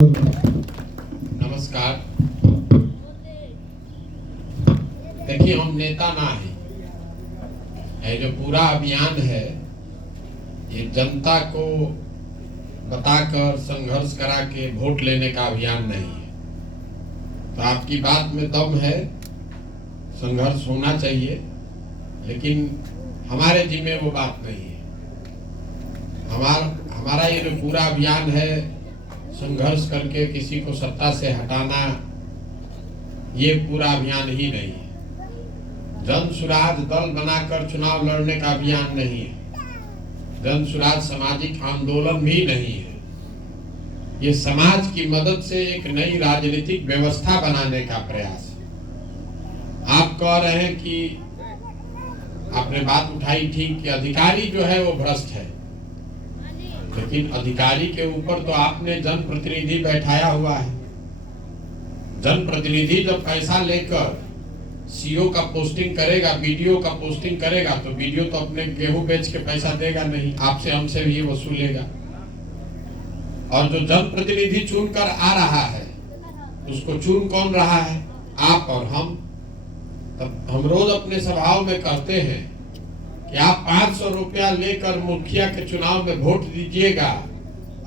नमस्कार। देखिए, हम नेता ना है, ये जो पूरा अभियान है ये जनता को बताकर संघर्ष करा के वोट लेने का अभियान नहीं है। तो आपकी बात में दम है, संघर्ष होना चाहिए, लेकिन हमारे जिम्मे वो बात नहीं है। हमारा ये जो पूरा अभियान है संघर्ष करके किसी को सत्ता से हटाना, ये पूरा अभियान ही नहीं है। जन सुराज दल बनाकर चुनाव लड़ने का अभियान नहीं है। जन सुराज सामाजिक आंदोलन भी नहीं है। ये समाज की मदद से एक नई राजनीतिक व्यवस्था बनाने का प्रयास है। आप कह रहे हैं कि आपने बात उठाई ठीक कि अधिकारी जो है वो भ्रष्ट है, लेकिन अधिकारी के ऊपर तो आपने जनप्रतिनिधि बैठाया हुआ है। जनप्रतिनिधि जब पैसा लेकर सीओ का पोस्टिंग करेगा, बीडीओ का पोस्टिंग करेगा, तो बीडीओ तो अपने गेहूं बेच के पैसा देगा नहीं, आपसे हमसे भी वसूलेगा। और जो जनप्रतिनिधि चुनकर आ रहा है उसको चुन कौन रहा है? आप और हम। तब हम रोज अपने सभाओं में कहते हैं कि आप 500 रुपया लेकर मुखिया के चुनाव में वोट दीजिएगा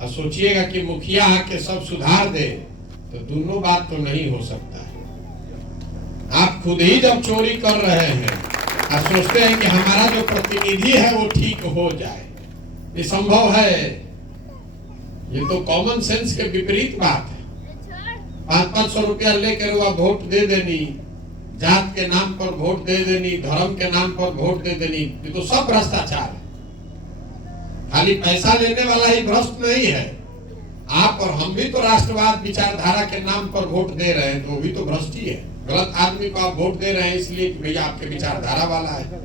और सोचिएगा कि मुखिया आके सब सुधार दे, तो दोनों बात तो नहीं हो सकता है। आप खुद ही जब चोरी कर रहे हैं और सोचते हैं कि हमारा जो प्रतिनिधि है वो ठीक हो जाए, ये संभव है? ये तो कॉमन सेंस के विपरीत बात है। 500 रुपया लेकर वह वोट दे देनी, जात के नाम पर वोट दे देनी, धर्म के नाम पर वोट दे देनी, ये तो सब भ्रष्टाचार है। खाली पैसा लेने वाला ही भ्रष्ट नहीं है, आप और हम भी तो राष्ट्रवाद विचारधारा के नाम पर वोट दे रहे हैं, तो वो भी तो भ्रष्ट ही है। गलत आदमी को आप वोट दे रहे हैं इसलिए कि भैया आपके विचारधारा वाला है।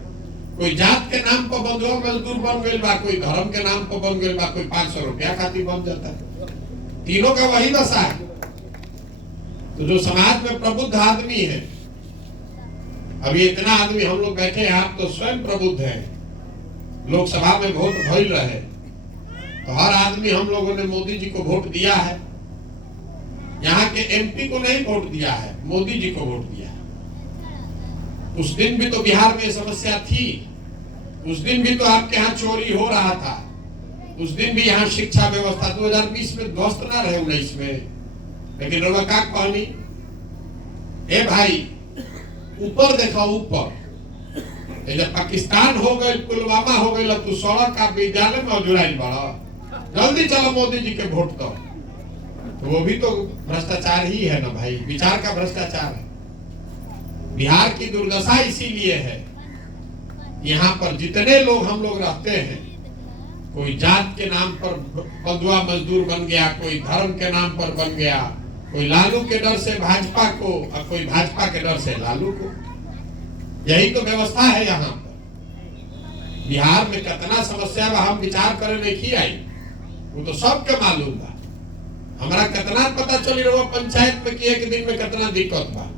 कोई जात के नाम पर बंधुआ मजदूर बन गई बा, कोई धर्म के नाम पर बन गई बा, कोई 500 रुपया खातिर बन जाता है। तीनों का वही दशा है। तो जो समाज में प्रबुद्ध आदमी है, अभी इतना आदमी हम लोग बैठे हैं, आप तो स्वयं प्रबुद्ध हैं। लोकसभा में वोट भइल रहे तो हर आदमी, हम लोगों ने मोदी जी को वोट दिया है। यहाँ के एमपी को नहीं वोट दिया है, मोदी जी को वोट दिया है। उस दिन भी तो बिहार में समस्या थी, उस दिन भी तो आपके यहाँ चोरी हो रहा था, उस दिन भी यहाँ शिक्षा व्यवस्था 2020 में ध्वस्त ना रहे, 19 में। लेकिन रोगा का कहनी, ए भाई ऊपर देखा, ऊपर जब पाकिस्तान हो गए, पुलवामा हो गए, तू सड़क का विद्यालय में जुड़ाई बड़ा, जल्दी चलो मोदी जी के वोट दो। तो वो भी तो भ्रष्टाचार ही है ना भाई, विचार का भ्रष्टाचार है। बिहार की दुर्दशा इसीलिए है, यहाँ पर जितने लोग हम लोग रहते हैं, कोई जात के नाम पर बंधुआ मजदूर बन गया, कोई धर्म के नाम पर बन गया, कोई लालू के डर से भाजपा को और कोई भाजपा के डर से लालू को। यही तो व्यवस्था है यहाँ पर। बिहार में कितना समस्या हम विचार करे नहीं आई, वो तो सबके मालूम बा। हमारा कितना पता चली रहा पंचायत में कि एक दिन में कितना दिक्कत बा,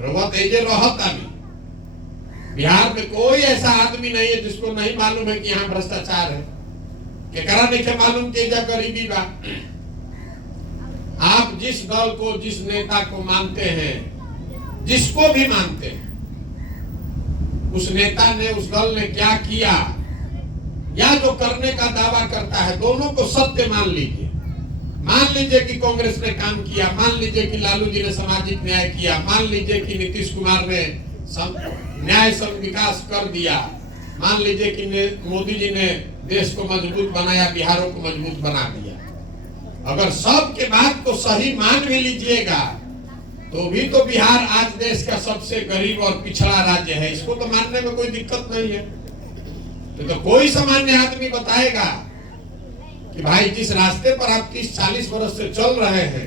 रोवा तेजे रहता नहीं। बिहार में कोई ऐसा आदमी नहीं है जिसको नहीं मालूम है कि यहाँ भ्रष्टाचार है। केकरा नहीं मालूम कि गरीबी बा। आप जिस दल को, जिस नेता को मानते हैं, जिसको भी मानते हैं, उस नेता ने, उस दल ने क्या किया या जो करने का दावा करता है, दोनों को सत्य मान लीजिए। मान लीजिए कि कांग्रेस ने काम किया, मान लीजिए कि लालू जी ने सामाजिक न्याय किया, मान लीजिए कि नीतीश कुमार ने न्याय सम विकास कर दिया, मान लीजिए कि मोदी जी ने देश को मजबूत बनाया, बिहारों को मजबूत बना दिया। अगर सब के बात को सही मान भी लीजिएगा तो भी तो बिहार आज देश का सबसे गरीब और पिछड़ा राज्य है। इसको तो मानने में कोई दिक्कत नहीं है। तो कोई सामान्य आदमी बताएगा कि भाई जिस रास्ते पर आप 30-40 वर्ष से चल रहे हैं,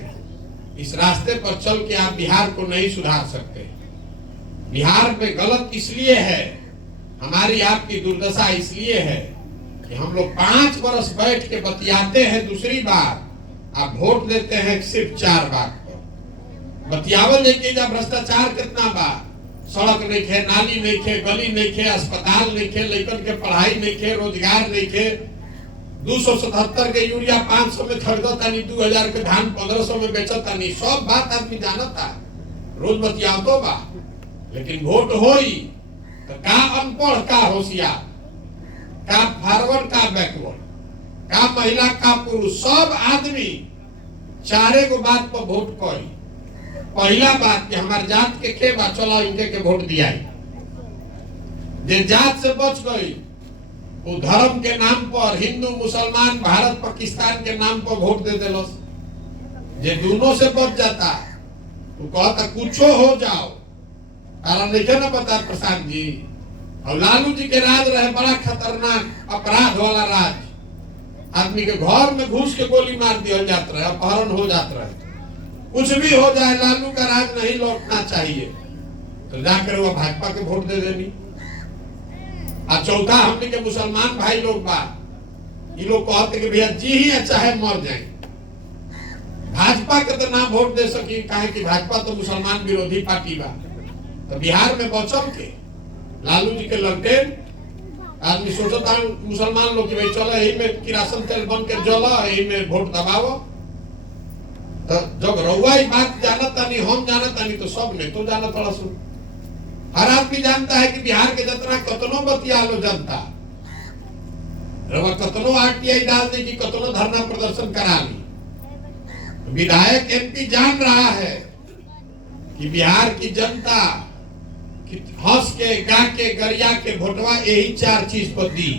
इस रास्ते पर चल के आप बिहार को नहीं सुधार सकते। बिहार में गलत इसलिए है, हमारी आपकी दुर्दशा इसलिए है कि हम लोग 5 वर्ष बैठ के बतियाते हैं, दूसरी बार आप वोट देते हैं सिर्फ 4 बात पर। बतियावल देखिए जब भ्रष्टाचार कितना बा, सड़क नहीं खे, नाली नहीं खे, गली नहीं खे, अस्पताल नहीं खे, लड़कन के पढ़ाई नहीं खे, रोजगार नहीं खे, 277 के यूरिया 500 में खरीदतानी, 2000 के धान 1500 में बेचतानी। सब बात आदमी जानता, रोज बतियातो बा, लेकिन वोट होई तो का अनपढ़, का होशियार, का फॉरवर्ड, का बैकवर्ड, का महिला, का पुरुष, सब आदमी चारे को बात पर वोट करी। पहला बात कि हमार जात के बा, चलो इनके के वोट दिया। जे जात से बच गई वो धर्म के नाम पर, हिंदू मुसलमान भारत पाकिस्तान के नाम पर वोट दे दिलस। जे दोनों से बच जाता वो कहता कुछो हो जाओ, कारण नहीं ना पता प्रसाद जी। और लालू जी के राज रहे बड़ा खतरनाक अपराध वाला राज, आदमी के घर में घुस के गोली मार दिया जाता रहे, अपहरण हो जाता रहे, कुछ भी हो जाए, लालू का राज नहीं लौटना चाहिए। तो जाकर वो भाजपा के वोट दे देनी। और चौथा, हमने के मुसलमान भाई लोग बा, ये लोग कहते कि भैया जी ही अच्छा है मर जाए, भाजपा के तो ना वोट दे सकी, काहे कि भाजपा तो मुसलमान विरोधी पार्टी बा। तो बिहार में बचम के लालू जी के लड़के आदमी सोचता मुसलमान लोग कि भाई चलो यही में किरासन तेल बन के जला, यही में वोट दबाओ। तो जब रउआ बात जानता नहीं, हम जानता नहीं, तो सब ने तो जाना थोड़ा सुन। हर आदमी जानता है कि बिहार के जितना कतनो बतिया लो जनता, रउआ कतनो आरटीआई डाल दी कि कतनो धरना प्रदर्शन करा ली, विधायक एमपी जान रहा है कि बिहार की जनता हंस के, गा के, गरिया के वोटवा यही 4 चीज पर दी।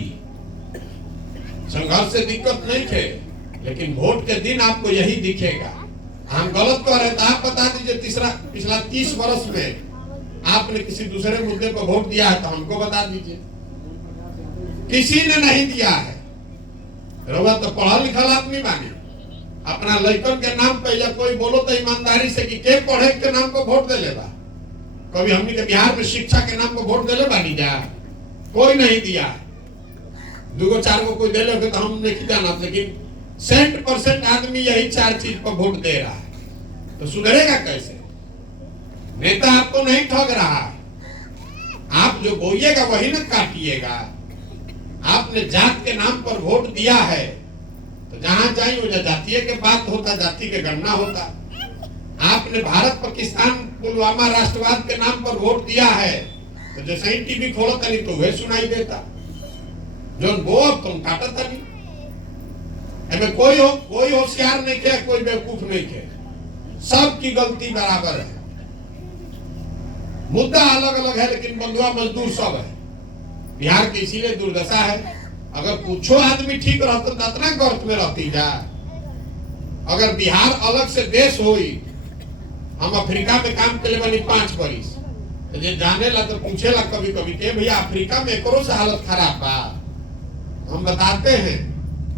संघर्ष से दिक्कत नहीं थे, लेकिन वोट के दिन आपको यही दिखेगा। हम गलत कह रहे तो आप बता दीजिए, पिछला 30 वर्ष में आपने किसी दूसरे मुद्दे पर वोट दिया है तो हमको बता दीजिए। किसी ने नहीं दिया है। रउआ तो पढ़ा लिखल आदमी बानी, अपना लड़कन के नाम पे या कोई बोलो तो ईमानदारी से कि के पढ़े के नाम को वोट दे लेबा। कभी हमने के बिहार में शिक्षा के नाम को वोट दे ले बानी जा? कोई नहीं दिया। 2-4 को कोई दे ले तो हम नहीं जाना, लेकिन 100% आदमी यही 4 चीज पर वोट दे रहा है। तो सुधरेगा कैसे? नेता आपको नहीं ठग रहा है, आप जो बोइएगा वही ना काटिएगा। आपने जात के नाम पर वोट दिया है तो जहां जाए वो जातीय के बात होता, जाति के गणना होता। आपने भारत पाकिस्तान पुलवामा राष्ट्रवाद के नाम पर वोट दिया है तो जैसे ही टीवी खोलता नहीं तो वह सुनाई देता, जो वो तुम काटता नहीं। हमें कोई होशियार नहीं किया, कोई बेवकूफ नहीं किया, सबकी गलती बराबर है। मुद्दा अलग अलग है लेकिन बंधुआ मजदूर सब है। बिहार की इसीलिए दुर्दशा है। अगर कुछ आदमी ठीक रहता तो इतना गर्त में रहती जा। अगर बिहार अलग से देश होई, हम अफ्रीका में काम के लिए बनी 5 बरिस, तो जे जाने ला तो पूछेला कभी कभी के भैया अफ्रीका में एकरो से हालत खराब बा। हम बताते हैं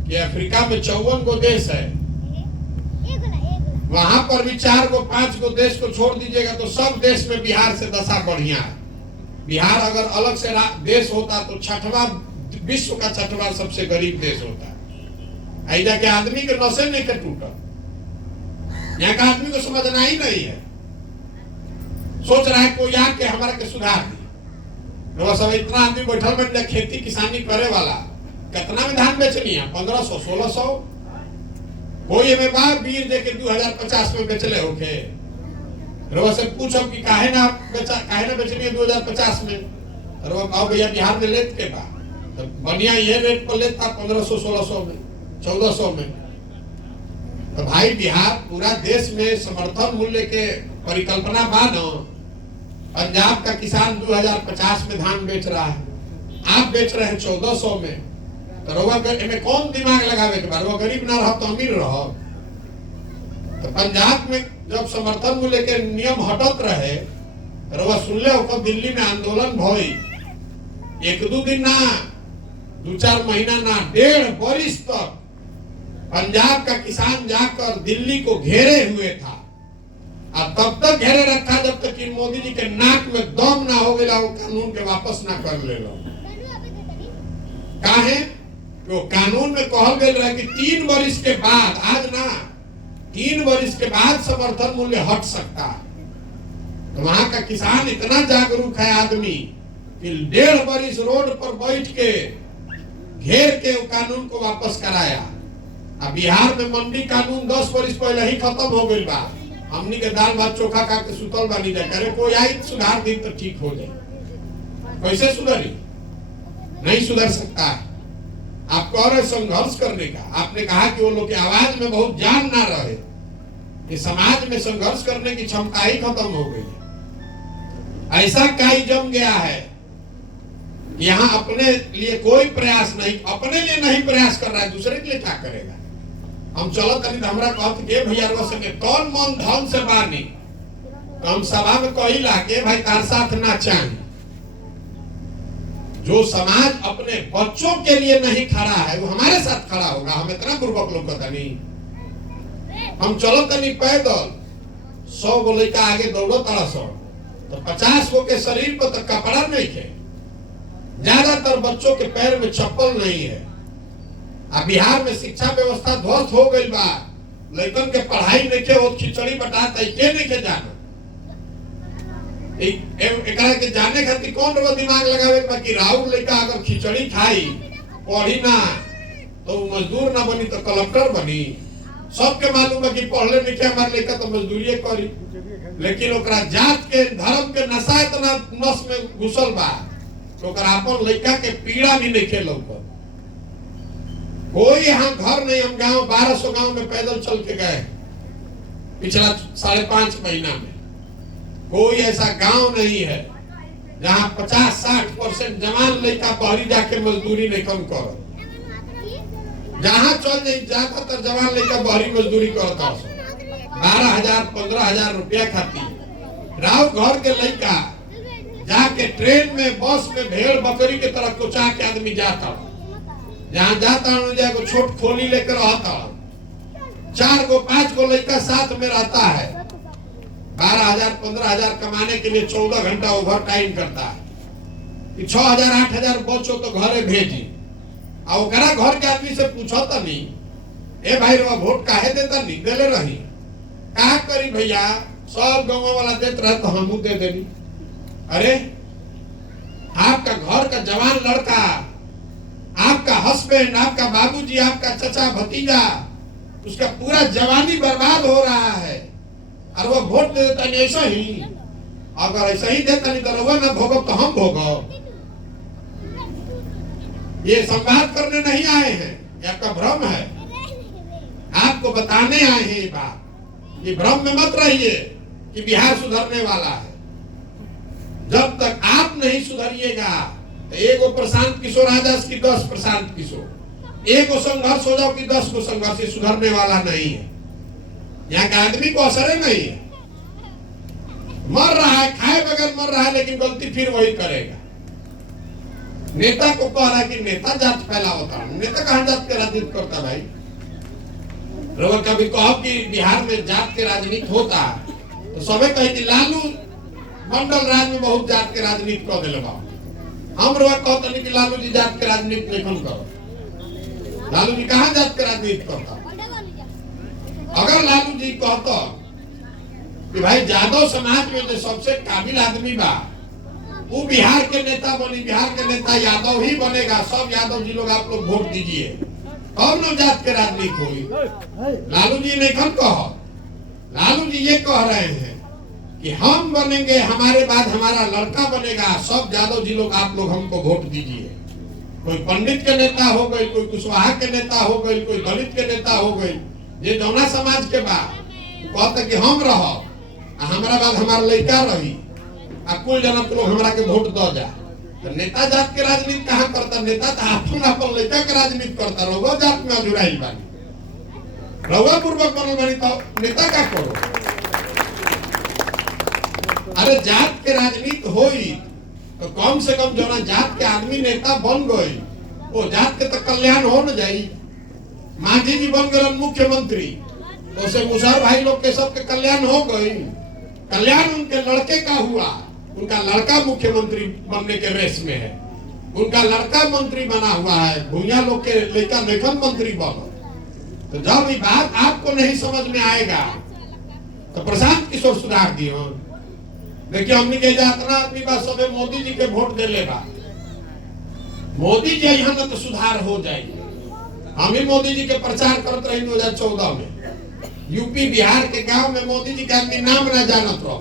कि अफ्रीका में 54 गो देश है, वहां पर भी 4 गो 5 गो देश को छोड़ दीजिएगा तो सब देश में बिहार से दशा बढ़िया है। बिहार अगर अलग से देश होता तो 6वां विश्व का 6वां सबसे गरीब देश होता। ऐसा के आदमी के नशे नहीं के टूटा, यहाँ का आदमी को समझना ही नहीं है। सोच रहा है कोई आके हमारा के सुधार दी। सब इतना आदमी बैठल बैठ खेती किसानी करे वाला, कितना में धान बेचनी है? 1500 1600। कोई में बार बीर दे के 2050 में बेचले होके। रवा से पूछो कि काहे ना बेचनी है 2050 में? रवा कहो भैया बिहार में लेत के बा, तो बढ़िया ये रेट पर लेता 1500 1600 में 1400 में। तो भाई बिहार पूरा देश में समर्थन मूल्य के परिकल्पना बा न। पंजाब का किसान 2050 में धान बेच रहा है, आप बेच रहे हैं 1400 में। तो रउआ में कौन दिमाग लगावे के बाद? गरीब ना रह तो अमीर रह। तो पंजाब में जब समर्थन मूल्य के नियम हटत रहे, रउआ सुन ले होकर दिल्ली में आंदोलन भई, 1-2 दिन ना, 2-4 महीना ना, 1.5 वर्ष तक पंजाब का किसान जाकर दिल्ली को घेरे हुए था। और तब तक घेरे रखा जब तक कि मोदी जी के नाक में दम ना हो गया, वो कानून के वापस ना कर ले लो। काहे? तो कानून में कहल गया रहा कि 3 वर्ष के बाद, आज ना 3 वर्ष के बाद समर्थन मूल्य हट सकता। तो वहां का किसान इतना जागरूक है आदमी कि 1.5 वर्ष रोड पर बैठ के घेर के वो कानून को वापस कराया। अब बिहार में मंडी कानून 10 वर्ष पहले ही खत्म हो गई बा। हमनी के दाल भात चोखा खा के सुतल बानी जा करे कोई आई सुधार दी तो ठीक हो जाए। कैसे सुधरी? नहीं सुधर सकता। आपको और संघर्ष करने का, आपने कहा कि वो लोग की आवाज में बहुत जान ना रहे, कि समाज में संघर्ष करने की क्षमता ही खत्म हो गई है। ऐसा काई जम गया है यहाँ अपने लिए कोई प्रयास नहीं, अपने लिए नहीं प्रयास कर रहा है, दूसरे के लिए क्या करेगा? हम चलो तनी हमरा कहत के भैया सके कौन मन धन से बानी, तो हम सभा में कहिला के भाई तार साथ ना चाहिए। जो समाज अपने बच्चों के लिए नहीं खड़ा है वो हमारे साथ खड़ा होगा। हम इतना पूर्वक लोग कहता नहीं। हम चलो तनी पैदल 100 गो लड़का आगे दौड़ो तड़ा सौ तो 50 गो के शरीर पर तो कपड़ा नहीं है। ज्यादातर बच्चों के पैर में चप्पल नहीं है। अब बिहार में शिक्षा व्यवस्था ध्वस्त हो गई बा। लड़कन के पढ़ाई नहीं के वो खिचड़ी बटाता के नहीं के जाना। एकरा के जाने खातिर कौन रो दिमाग लगावे बाकी राहुल लड़का अगर खिचड़ी खाई पढ़ी ना तो मजदूर ना बनी तो कलेक्टर बनी। सबके मालूम है कि पढ़ले लिखे हमारे लड़का तो मजदूरी करी, लेकिन ओकरा जात के धर्म के नशा इतना नस में घुसल बा तो ओकरा अपन लड़का के पीड़ा भी नहीं खेल। कोई यहाँ घर नहीं। हम गांव 1200 गांव में पैदल चल के गए पिछला 5.5 महीना में। कोई ऐसा गांव नहीं है जहां 50-60% जवान लड़का बाहरी जाके मजदूरी नहीं कम करो। जहां चल जाए ज्यादातर जवान लड़का बाहरी मजदूरी करता 12,000-15,000 रुपया खाती। राव घर के लड़का जाके ट्रेन में बस में भेड़ बकरी के तरह कुचा के आदमी जाता। जहां जाता छोट खोली लेकर रहता। 4 गो 5 गो लड़का साथ में रहता है। 12,000-15,000 कमाने के लिए 14 घंटा ओवर टाइम करता है। 6,000-8,000 बच्चों तो घरे भेजी। और घर के आदमी से पूछो तो नहीं, ए भाई रो वोट काहे देता नहीं? देले रही का करी भैया, सब गांव वाला देते रहे तो हम दे देनी। अरे आपका घर का जवान लड़का, आपका हस्बैंड, आपका बाबूजी, आपका चचा भतीजा, उसका पूरा जवानी बर्बाद हो रहा है और वो वोट दे देता नहीं। ऐसा ही अगर ऐसा ही देता नहीं तो रउआ ना भोगो तो हम भोगो। ये संवाद करने नहीं आए हैं, ये आपका भ्रम है। आपको बताने आए हैं ये बात। ये भ्रम में मत रहिए कि बिहार सुधरने वाला है। जब तक आप नहीं सुधरिएगा तो एगो प्रशांत किशोर आ जाए कि 10 प्रशांत किशोर, एगो संघर्ष हो जाओ कि 10 को संघर्ष, ये सुधरने वाला नहीं है। यहाँ के आदमी को असर नहीं है। मर रहा है, खाए बगैर मर रहा है, लेकिन गलती फिर वही करेगा। नेता को कह रहा है कि नेता जात फैलावता है। नेता कहाँ जात के राजनीति करता भाई? रउआ कभी कहो कि बिहार में जात के राजनीति होता तो सबे कहे कि लालू मंडल राज में बहुत जात के राजनीति कर दिले बा। हम रउआ कहते नहीं कि लालू जी जात के राजनीति नहीं करो। लालू जी कहाँ जात के राजनीति करता? अगर लालू जी कहता कि भाई यादव समाज में जो सबसे काबिल आदमी बा वो बिहार के नेता बनी, बिहार के नेता यादव ही बनेगा, सब यादव जी लोग आप लोग वोट दीजिए, तब न जात के राजनीति हुई। लालू जी ने कम कहा। लालू जी ये कह रहे हैं कि हम बनेंगे, हमारे बाद हमारा लड़का बनेगा, सब यादव जी लोग आप लोग हमको वोट दीजिए। कोई पंडित के नेता हो गई, कोई कुशवाहा के नेता हो गई, कोई दलित के नेता हो गई, ये जौना समाज के बाद कहते कि हम रहो, हमारा बाद हमारा लड़का रही, कुल जनक लोग हमरा के वोट दो जा। तो नेता जात के राजनीति कहाँ करता? नेता तो अपन लड़का के राजनीति करता। रउआ जात में अजुराइल बानी, रउआ पूर्वक बनल बानी तो नेता का करो। अरे जात के राजनीति होई तो कम से कम जो जात के आदमी नेता बन गई वो जात के तो कल्याण हो न जाई। मांझी जी बन गए मुख्यमंत्री तो उसे मुसहर भाई लोग के सबके कल्याण हो गई। कल्याण उनके लड़के का हुआ, उनका लड़का मुख्यमंत्री बनने के रेस में है, उनका लड़का मंत्री बना हुआ है, भूया लोग के लड़का लेखन मंत्री बनो। तो जब ये बात आपको नहीं समझ में आएगा तो प्रशांत किशोर सुधार दियो। देखिए हमने के इतना आदमी बा सबे मोदी जी के वोट दे ले बा। मोदी जी यहाँ तो सुधार हो जाएगी। हम ही मोदी जी के प्रचार करते रहे 2014 में। यूपी बिहार के गांव में मोदी जी का आदमी नाम न जानत रहो।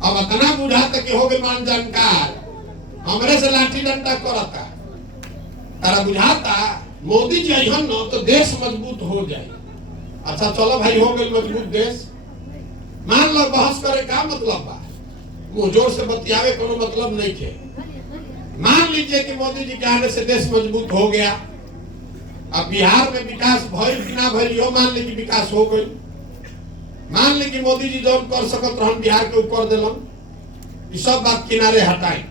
अब इतना बुझा तक हो गए मान जानकार, हमरे से लाठी डंडा करता। तारा बुझाता मोदी जी यहाँ न तो देश मजबूत हो जाए। अच्छा चलो भाई, हो गए मजबूत देश। मान लो बहस करे का मतलब बा, मुंह जोर से बतियावे कोनो मतलब नहीं थे। मान लीजिए कि मोदी जी के आने से देश मजबूत हो गया। अब बिहार में विकास भइल कि ना भइल, यो मान ली कि विकास हो गई। मान ली कि मोदी जी जो कर सकत रहन बिहार के ऊपर दिलन। ये सब बात किनारे हटाई।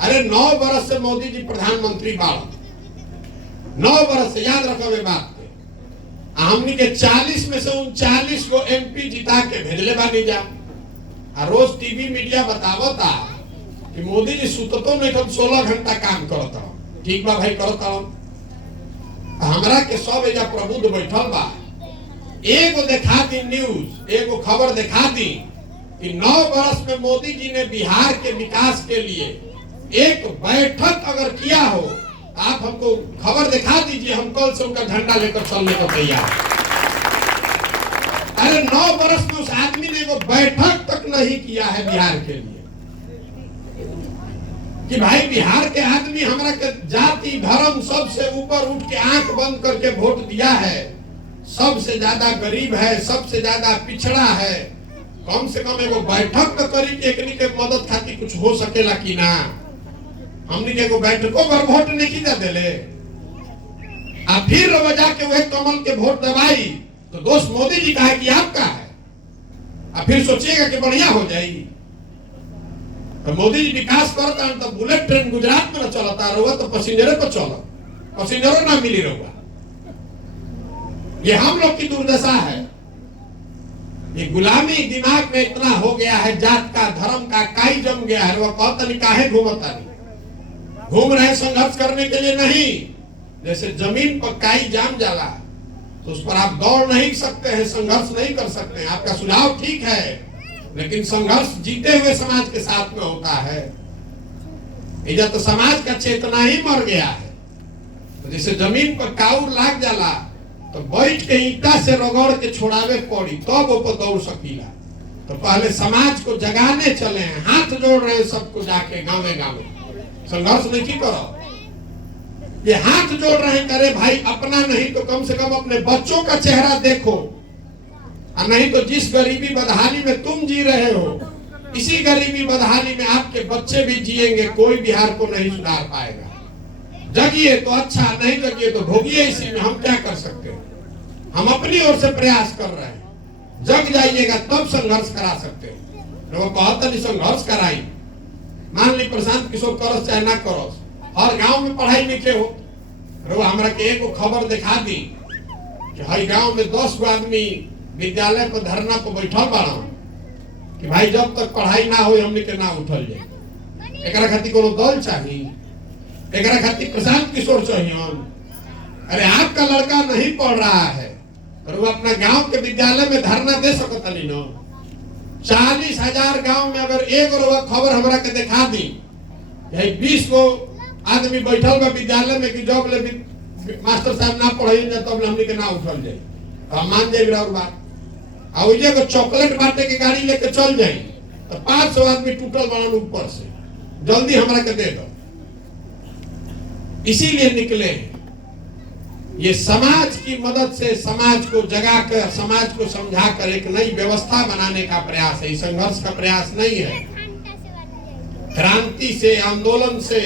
अरे 9 बरस से मोदी जी प्रधानमंत्री बाड़न। 9 बरस से, याद रखो ये बात के। हमनी के 40 में से 39 को एमपी जिता के भेजले बानी जा। रोज टीवी मीडिया बतावता कि मोदी जी सुततो नहीं, कम 16 घंटा काम करता। ठीक बा भाई, करता। हमरा के सब एजा प्रबुद्ध बैठल बा। एगो दिखा दी न्यूज, एगो खबर दिखा दी कि 9 बरस में मोदी जी ने बिहार के विकास के लिए एक बैठक अगर किया हो, आप हमको खबर दिखा दीजिए, हम कल से उनका झंडा लेकर चलने को तैयार। अरे 9 बरस में उस आदमी ने वो बैठक तक नहीं किया है बिहार के लिए कि भाई बिहार के आदमी हमरा के जाति धर्म सबसे ऊपर उठ के आंख बंद करके वोट दिया है, सबसे ज्यादा गरीब है, सबसे ज्यादा पिछड़ा है। कम से कम एगो बैठक तो करी कि एकनी के मदद खातिर कुछ हो सकेला कि ना। हमनी के एगो बैठकों पर वोट नहीं दे देले। आ फिर वजह के वह कमल के वोट दबाई तो दोस्त मोदी जी का है कि आपका है। आ फिर सोचिएगा कि बढ़िया हो जाएगी। तो मोदी जी विकास करता है तो बुलेट ट्रेन गुजरात में न चलता रहुआ तो पैसेंजरों पर चलो, पैसेंजरों ना मिली रहुआ। ये हम लोग की दुर्दशा है। ये गुलामी दिमाग में इतना हो गया है, जात का धर्म का काई जम गया है। वो कहता नहीं काहे घूमता नहीं, घूम रहे संघर्ष करने के लिए नहीं। जैसे जमीन पर काई जाम जाला तो उस पर आप दौड़ नहीं सकते हैं, संघर्ष नहीं कर सकते हैं। आपका सुझाव ठीक है, लेकिन संघर्ष जीते हुए समाज के साथ में होता है। इधर तो समाज का चेतना ही मर गया है। तो जैसे जमीन पर काउर लाग जाला तो बैठ के ईटा से रगड़ के छोड़ावे पड़ी तब वो पर दौड़ सकीला। तो पहले समाज को जगाने चले हैं, हाथ जोड़ रहे हैं सबको जाके गाँव गाँव। संघर्ष नहीं करो, ये हाथ जोड़ रहे हैं। करे भाई अपना नहीं तो कम से कम अपने बच्चों का चेहरा देखो। और नहीं तो जिस गरीबी बदहाली में तुम जी रहे हो, इसी गरीबी बदहाली में आपके बच्चे भी जिएंगे। कोई बिहार को नहीं सुधार पाएगा। जगिए तो अच्छा, नहीं जगिए तो भोगिए। इसी में हम क्या कर सकते हैं? हम अपनी ओर से प्रयास कर रहे हैं। जग जाइएगा तब संघर्ष करा सकते हैं। वो कहता नहीं संघर्ष कराई। मान ली प्रशांत किशोर करस चाहे ना करस, हर गांव में पढ़ाई लिखे हो। वो हमरा के एक खबर दिखा दी कि हर गांव में 10 गो आदमी विद्यालय पर धरना पर बैठल बाड़ा कि भाई जब तक पढ़ाई ना हो हमने के ना उठल जाए। एकरा खातिर कोनो दल चाहिए, एकरा खातिर प्रशांत किशोर चाहिए। अरे आपका लड़का नहीं पढ़ रहा है और वो अपना गांव के विद्यालय में धरना दे सकता नहीं ना। 40,000 गांव में अगर एक और खबर हमरा के दिखा दी, 20 गो आदमी बैठल बा विद्यालय में कि जब ले मास्टर साहब ना पढ़ाई तब हमने के ना उठल जाए, तो हम मान जाए बात। और चॉकलेट बांटे के गाड़ी लेके चल जाए तो 500 आदमी टूटल बना ऊपर से, जल्दी हमरा के दे दो। इसीलिए निकले हैं। ये समाज की मदद से समाज को जगाकर, समाज को समझाकर एक नई व्यवस्था बनाने का प्रयास है। संघर्ष का प्रयास नहीं है। क्रांति से, आंदोलन से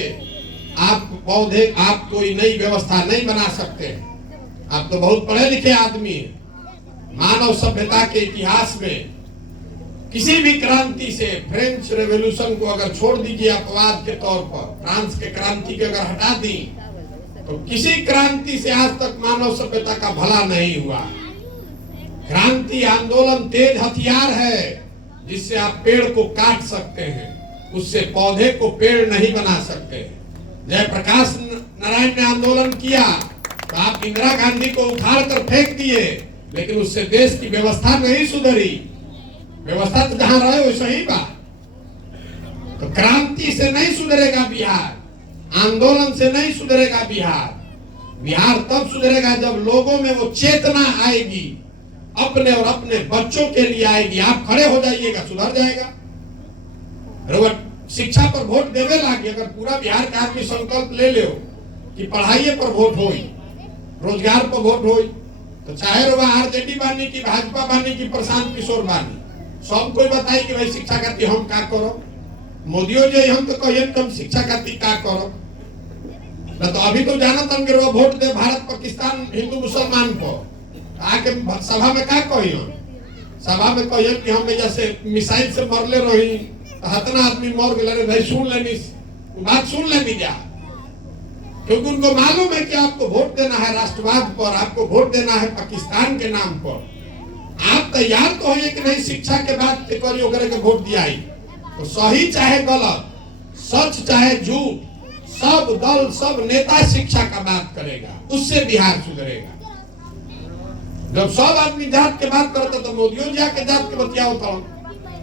आप कोई नई व्यवस्था नहीं बना सकते। आप तो बहुत पढ़े लिखे आदमी हैं। मानव सभ्यता के इतिहास में किसी भी क्रांति से, फ्रेंच रेवोल्यूशन को अगर छोड़ दीजिए अपवाद के तौर पर, फ्रांस के क्रांति के अगर हटा दी, तो किसी क्रांति से आज तक मानव सभ्यता का भला नहीं हुआ। क्रांति, आंदोलन तेज हथियार है जिससे आप पेड़ को काट सकते हैं, उससे पौधे को पेड़ नहीं बना सकते। जयप्रकाश नारायण ने आंदोलन किया तो आप इंदिरा गांधी को उखाड़ कर फेंक दिए, लेकिन उससे देश की व्यवस्था नहीं सुधरी। व्यवस्था तो जहां रहे वैसे ही बात। तो क्रांति से नहीं सुधरेगा बिहार, आंदोलन से नहीं सुधरेगा बिहार। बिहार तब सुधरेगा जब लोगों में वो चेतना आएगी, अपने और अपने बच्चों के लिए आएगी। आप खड़े हो जाइएगा, सुधर जाएगा। शिक्षा पर वोट देवे लागे, अगर पूरा बिहार का आदमी संकल्प ले ले कि पढ़ाई पर वोट होई, रोजगार पर वोट होई, तो चाहे रोगा आरजेडी बानी की भाजपा बानी की प्रशांत किशोर बानी, सब कोई बताई कि भाई शिक्षा खातिर हम का करो। मोदियो जी हम तो कहिए तुम शिक्षा खातिर का करो, तो अभी तो जाना तन के वोट दे भारत पाकिस्तान हिंदू मुसलमान को, आके सभा में का कहियो, सभा में कहिए कि हम जैसे मिसाइल से मरले रही, हतना आदमी मर गए, भाई सुन लेनी बात, सुन लेनी जा, क्योंकि उनको मालूम है कि आपको वोट देना है राष्ट्रवाद पर, आपको वोट देना है पाकिस्तान के नाम पर। आप तैयार तो होइए कि नहीं शिक्षा के बाद करियो करे के वोट दिया ही, तो सही चाहे गलत, सच चाहे झूठ, सब दल सब नेता शिक्षा का बात करेगा, उससे बिहार सुधरेगा। जब सब आदमी जात के बात करते तो मोदियों जी आके जात के बतियाओ, तो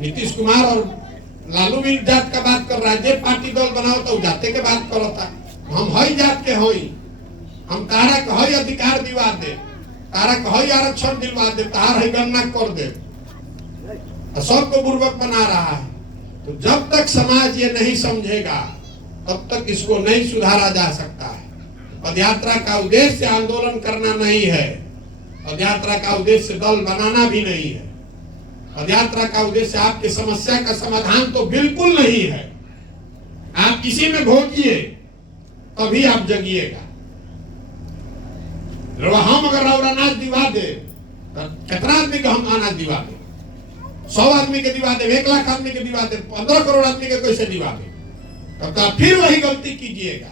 नीतीश कुमार और लालू भी जात का बात कर रहा है, जे पार्टी दल बनाओ तो जाते के बात करता। हम हई जात के होई, हम तारा के हई अधिकार दिवा दे, तारा के हई आरक्षण दिलवा दे, तार हई गणना कर दे, सबको बुर्बक बना रहा है। तो जब तक समाज ये नहीं समझेगा तब तक इसको नहीं सुधारा जा सकता है। पदयात्रा का उद्देश्य आंदोलन करना नहीं है, पदयात्रा का उद्देश्य दल बनाना भी नहीं है, पदयात्रा का उद्देश्य आपकी समस्या का समाधान तो बिल्कुल नहीं है। आप किसी में भोगिए तभी आप जगिएगा। हम अगर और अनाज दिवा दे तो कितना आदमी को हम अनाज दिवा दे, 100 आदमी के दिवा दे, 1 लाख आदमी के दिवा दे, 15 करोड़ आदमी के कैसे दिवा दे, तब तो फिर वही गलती कीजिएगा।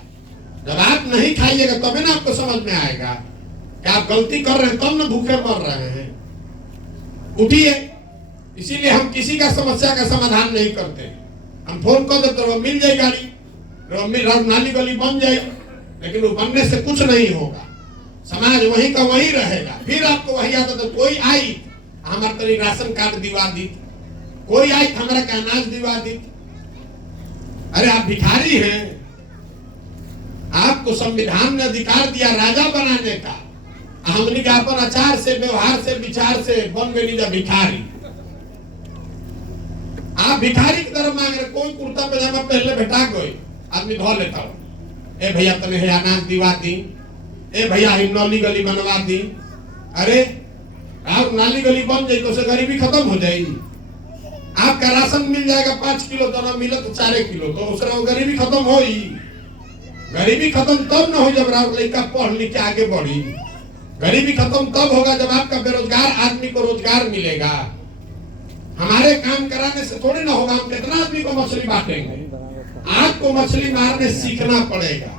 जब आप नहीं खाइएगा तभी ना आपको समझ में आएगा कि आप गलती कर रहे हैं, तब ना भूखे मर रहे हैं। उठिए। इसीलिए हम किसी का समस्या का समाधान नहीं करते। हम फोन कर देते तो मिल जाए गाड़ी, नाली गली बन जाएगी, लेकिन वो बनने से कुछ नहीं होगा। समाज वहीं का वहीं रहेगा। फिर आपको वही आता तो कोई आई हमारे तरी राशन कार्ड दिवा दी, कोई आई हमारा का अनाज दिवा दी। अरे आप भिखारी हैं, आपको संविधान ने अधिकार दिया राजा बनाने का, हमने का अपन आचार से व्यवहार से विचार से बन गई जा भिखारी। आप भिखारी की तरफ मांग रहे, कोई कुर्ता पजामा पहले बैठा गए आदमी धो लेता हो, ए भैया तने है अनाज दिवा दी, ए भैया नाली गली बनवा दी। अरे आप नाली गली बन जाए तो गरीबी खत्म हो जाएगी। आपका राशन मिल जाएगा 5 किलो, तो ना मिले तो 4 किलो, तो उससे गरीबी खत्म हो ही। गरीबी खत्म तब ना हो जब लड़का पढ़ लिख के आगे बढ़ी। गरीबी खत्म तब होगा जब आपका बेरोजगार आदमी को रोजगार मिलेगा। हमारे काम कराने से थोड़ी ना होगा। हम कितना आदमी को मछली बांटेंगे? आपको मछली मारने सीखना पड़ेगा।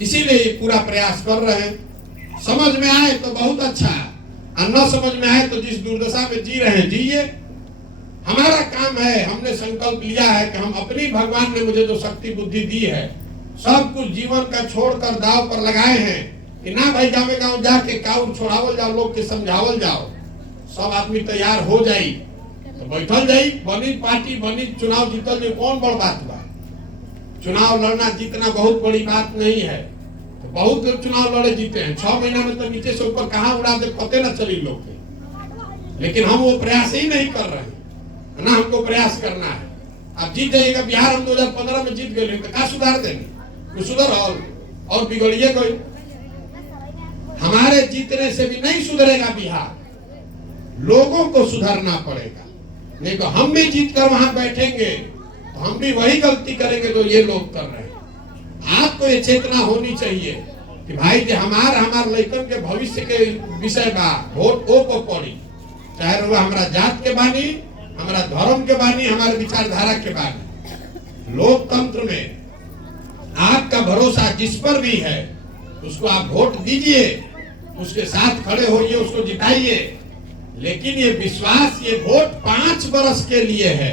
इसीलिए ये पूरा प्रयास कर रहे हैं। समझ में आए तो बहुत अच्छा, और न समझ में आए तो जिस दुर्दशा में जी रहे हैं जिए। हमारा काम है, हमने संकल्प लिया है कि हम अपनी, भगवान ने मुझे जो शक्ति बुद्धि दी है, सब कुछ जीवन का छोड़कर दाव पर लगाए हैं कि ना भाई गाँव गाँव जाके काउर छोड़ावल जाओ, लोग के समझावल जाओ। सब आदमी तैयार हो जाई तो बैठल जाई, बनी पार्टी बनी, चुनाव जीतल जाए, कौन बड़ बात बा। चुनाव लड़ना जीतना बहुत बड़ी बात नहीं है। तो बहुत लोग चुनाव लड़े जीते हैं, 6 महीना में तो नीचे से ऊपर कहाँ उड़ा दे पते न चली लोग के। लेकिन हम वो प्रयास ही नहीं कर रहे हैं ना, हमको प्रयास करना है। अब जीत जाइएगा। बिहार हम 2015 में जीत गए, तो क्या सुधार देंगे? कुछ सुधर और बिगड़िए कोई। हमारे जीतने से भी नहीं सुधरेगा बिहार, लोगों को सुधरना पड़ेगा। नहीं तो हम भी जीत कर वहां बैठेंगे तो हम भी वही गलती करेंगे जो ये लोग कर रहे हैं। आपको ये चेतना होनी चाहिए कि भाई जो हमार लड़कन के भविष्य के विषय बा, वोट ओ को पड़ी, चाहे वो हमारा जात के बानी, हमारा धर्म के बानी, हमारे विचारधारा के बानी। लोकतंत्र में आपका भरोसा जिस पर भी है उसको आप वोट दीजिए, उसके साथ खड़े होइए, उसको जिताइए। लेकिन ये विश्वास, ये वोट 5 वर्ष के लिए है,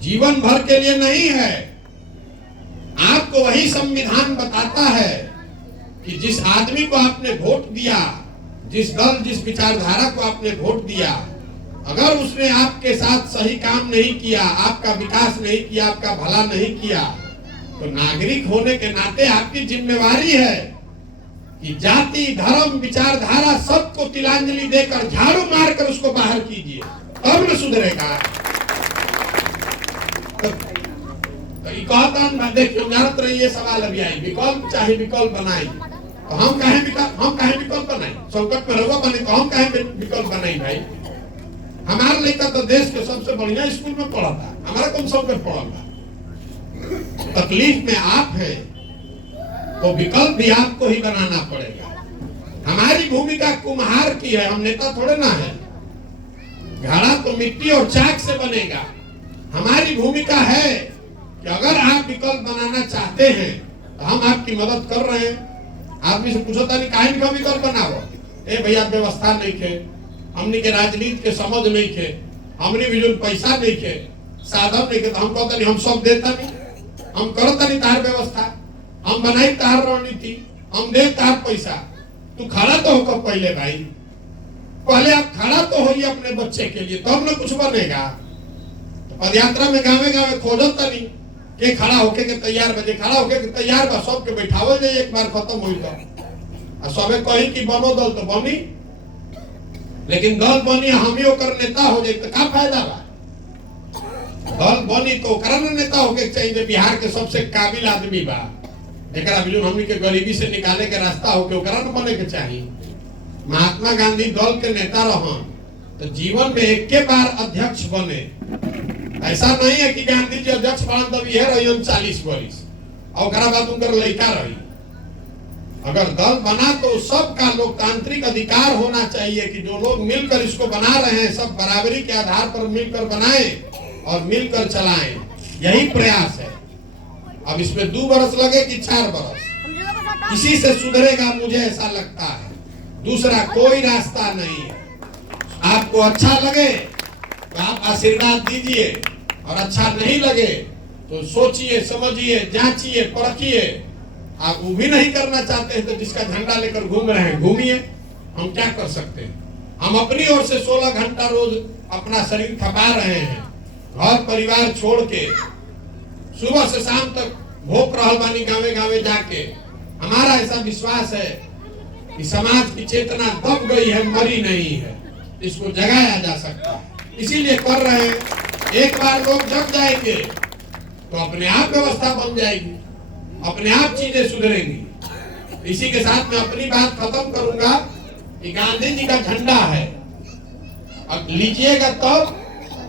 जीवन भर के लिए नहीं है। आपको वही संविधान बताता है कि जिस आदमी को आपने वोट दिया, जिस दल जिस विचारधारा को आपने वोट दिया, अगर उसने आपके साथ सही काम नहीं किया, आपका विकास नहीं किया, आपका भला नहीं किया, तो नागरिक होने के नाते आपकी जिम्मेवारी है कि जाति, धर्म, विचारधारा सबको तिलांजलि देकर झाड़ू मारकर उसको बाहर कीजिए, तब न सुधरेगा। तो देखिए, जानत रहिए सवाल अभी आई, विकल्प चाहे विकल्प बनाई, तो हम कहें विकल्प बनाई, संकट में रहुआ बने तो हम कहें विकल्प बनाई भाई। हमारा लड़का तो देश के सबसे बढ़िया स्कूल में पढ़ा था, हमारा कौन संकट पड़ा था। तकलीफ में आप हैं तो विकल्प भी आपको ही बनाना पड़ेगा। हमारी भूमिका कुम्हार की है, हम नेता थोड़े ना है। घड़ा तो मिट्टी और चाक से बनेगा। हमारी भूमिका है कि अगर आप विकल्प बनाना चाहते हैं तो हम आपकी मदद कर रहे हैं। आदमी से पूछो था नहीं काहे का विकल्प बनाओ, ए भैया व्यवस्था नहीं खे, हमने के राजनीति के समझ नहीं खे, हमने भी जो पैसा नहीं खे, साधन नहीं खे, तो हम कहते नहीं हम सब देता नहीं, हम करता नहीं तार व्यवस्था, हम बनाई तार रणनीति, हम दे तार पैसा। तू खड़ा तो होकर पहले भाई, पहले आप खड़ा तो होइए अपने बच्चे के लिए, तब ना कुछ बनेगा। तो पदयात्रा में गावे गावे खोजता नहीं के खड़ा होके के तैयार बजे, खड़ा होके के तैयार बा, सबके बैठावल जाए, एक बार खत्म हुई तो सबे कही कि बनो दल तो बनी, लेकिन दल बनी हम ही ओकर नेता हो जाए तो का फायदा बा। दल बनी तो ओकरा नेता होके चाहिए, बिहार के सबसे काबिल आदमी बा, जेकरा बिल्कुल हमनी के गरीबी से निकाले के रास्ता होके ओकरा न बने के चाहिए। महात्मा गांधी दल के नेता रहन तो जीवन में एक के बार अध्यक्ष बने। ऐसा नहीं है कि गांधी जी अध्यक्ष बन तब यह रही 40 वर्ष और ओकरा बाद उनकर लड़का रही। अगर दल बना तो सबका लोकतांत्रिक अधिकार होना चाहिए कि जो लोग मिलकर इसको बना रहे हैं सब बराबरी के आधार पर मिलकर बनाएं और मिलकर चलाएं, यही प्रयास है। अब इसमें 2 बरस लगे कि 4 बरस, इसी से सुधरेगा मुझे ऐसा लगता है, दूसरा कोई रास्ता नहीं है। आपको अच्छा लगे तो आप आशीर्वाद दीजिए और अच्छा नहीं लगे तो सोचिए, समझिए, जांचिए, परखिए। आप वो भी नहीं करना चाहते हैं तो जिसका झंडा लेकर घूम रहे हैं घूमिए, हम क्या कर सकते हैं। हम अपनी ओर से 16 घंटा रोज अपना शरीर खपा रहे हैं, घर परिवार छोड़ के सुबह से शाम तक भोग रहल बानी गावे गावे जाके। हमारा ऐसा विश्वास है कि समाज की चेतना दब गई है, मरी नहीं है, इसको जगाया जा सकता है, इसीलिए कर रहे हैं। एक बार लोग जग जाएंगे तो अपने आप व्यवस्था बन जाएगी, अपने आप चीजें सुधरेंगी। इसी के साथ मैं अपनी बात खत्म करूंगा कि गांधी जी का झंडा है, अब लीजिएगा तब